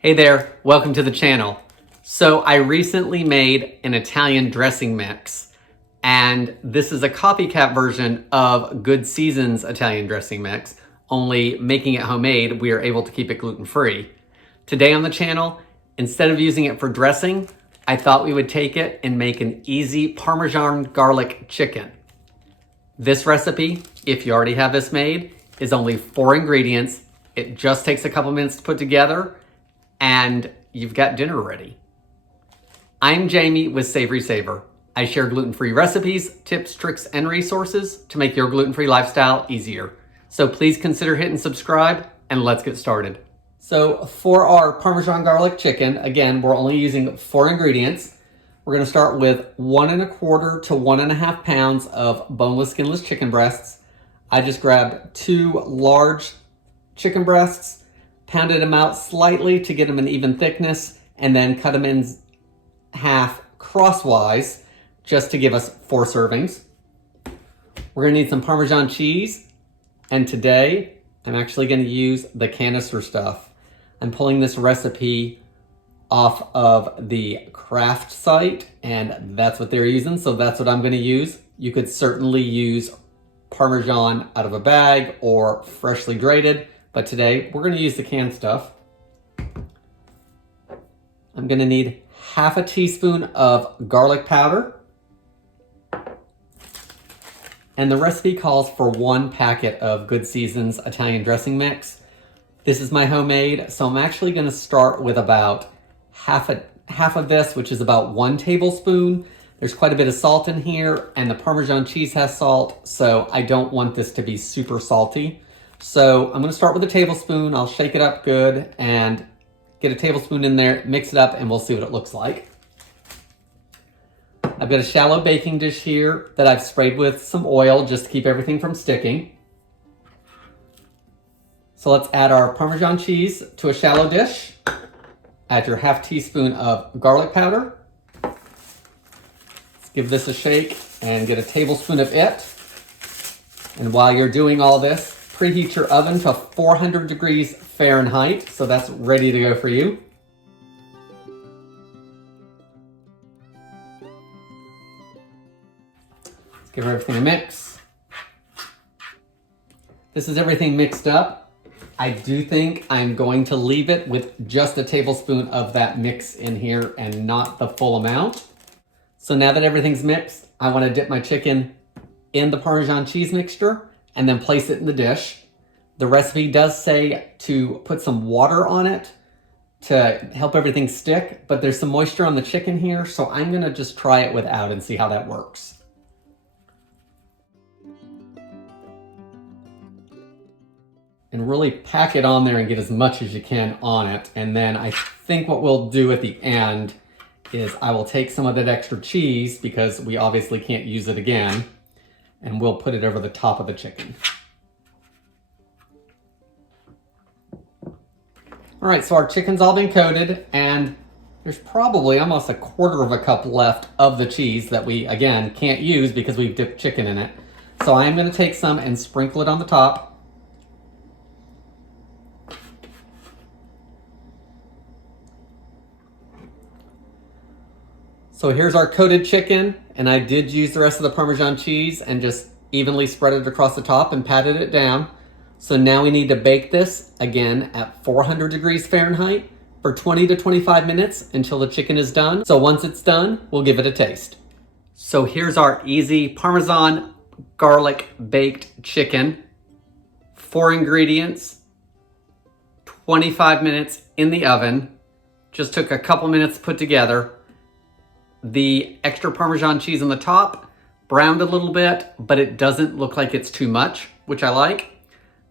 Hey there, welcome to the channel. So I recently made an Italian dressing mix, and this is a copycat version of Good Season's Italian dressing mix, only making it homemade, we are able to keep it gluten-free. Today on the channel, instead of using it for dressing, I thought we would take it and make an easy Parmesan garlic chicken. This recipe, if you already have this made, is only 4 ingredients. It just takes a couple minutes to put together, and you've got dinner ready. I'm Jamie with SavorySaver. I share gluten-free recipes, tips, tricks, and resources to make your gluten-free lifestyle easier. So please consider hitting subscribe, and let's get started. So for our Parmesan garlic chicken, again, we're only using 4 ingredients. We're gonna start with 1 1/4 to 1 1/2 pounds of boneless, skinless chicken breasts. I just grabbed 2 large chicken breasts, pounded them out slightly to get them an even thickness, and then cut them in half crosswise just to give us 4 servings. We're gonna need some Parmesan cheese, and today I'm actually gonna use the canister stuff. I'm pulling this recipe off of the Kraft site, and that's what they're using, so that's what I'm gonna use. You could certainly use Parmesan out of a bag or freshly grated, but today we're gonna use the canned stuff. I'm gonna need half a teaspoon of garlic powder. And the recipe calls for 1 packet of Good Season's Italian dressing mix. This is my homemade, so I'm actually gonna start with about half of this, which is about 1 tablespoon. There's quite a bit of salt in here, and the Parmesan cheese has salt, so I don't want this to be super salty. So I'm gonna start with a tablespoon. I'll shake it up good and get a tablespoon in there, mix it up, and we'll see what it looks like. I've got a shallow baking dish here that I've sprayed with some oil just to keep everything from sticking. So let's add our Parmesan cheese to a shallow dish. Add your half teaspoon of garlic powder. Let's give this a shake and get a tablespoon of it. And while you're doing all this, preheat your oven to 400 degrees Fahrenheit, so that's ready to go for you. Let's give everything a mix. This is everything mixed up. I do think I'm going to leave it with just a tablespoon of that mix in here and not the full amount. So now that everything's mixed, I want to dip my chicken in the Parmesan cheese mixture and then place it in the dish. The recipe does say to put some water on it to help everything stick, but there's some moisture on the chicken here, so I'm gonna just try it without and see how that works. And really pack it on there and get as much as you can on it. And then I think what we'll do at the end is I will take some of that extra cheese, because we obviously can't use it again, and we'll put it over the top of the chicken. All right, so our chicken's all been coated, and there's probably almost 1/4 cup left of the cheese that we, again, can't use because we've dipped chicken in it. So I am gonna take some and sprinkle it on the top. So here's our coated chicken, and I did use the rest of the Parmesan cheese and just evenly spread it across the top and patted it down. So now we need to bake this, again, at 400 degrees Fahrenheit for 20 to 25 minutes until the chicken is done. So once it's done, we'll give it a taste. So here's our easy Parmesan garlic baked chicken. 4 ingredients, 25 minutes in the oven. Just took a couple minutes to put together. The extra Parmesan cheese on the top browned a little bit, but it doesn't look like it's too much, which I like.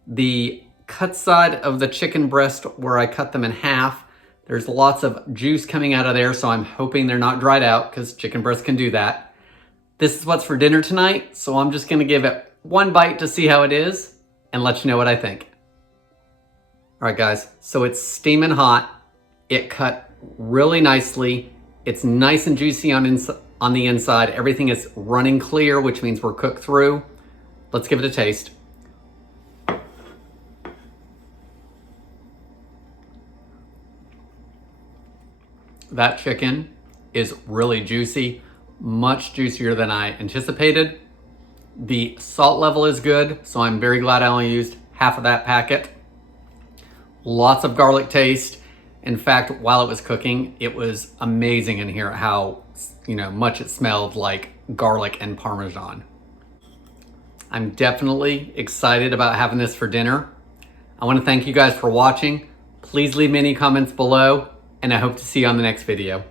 The cut side of the chicken breast, where I cut them in half, there's lots of juice coming out of there, so I'm hoping they're not dried out, because chicken breast can do that. This is what's for dinner tonight, so I'm just gonna give it 1 bite to see how it is and let you know what I think. All right, guys, so it's steaming hot. It cut really nicely. It's nice and juicy on the inside. Everything is running clear, which means we're cooked through. Let's give it a taste. that chicken is really juicy, much juicier than I anticipated. The salt level is good, so I'm very glad I only used half of that packet. Lots of garlic taste. In fact, while it was cooking, it was amazing in here how, much it smelled like garlic and Parmesan. I'm definitely excited about having this for dinner. I want to thank you guys for watching. Please leave me any comments below, and I hope to see you on the next video.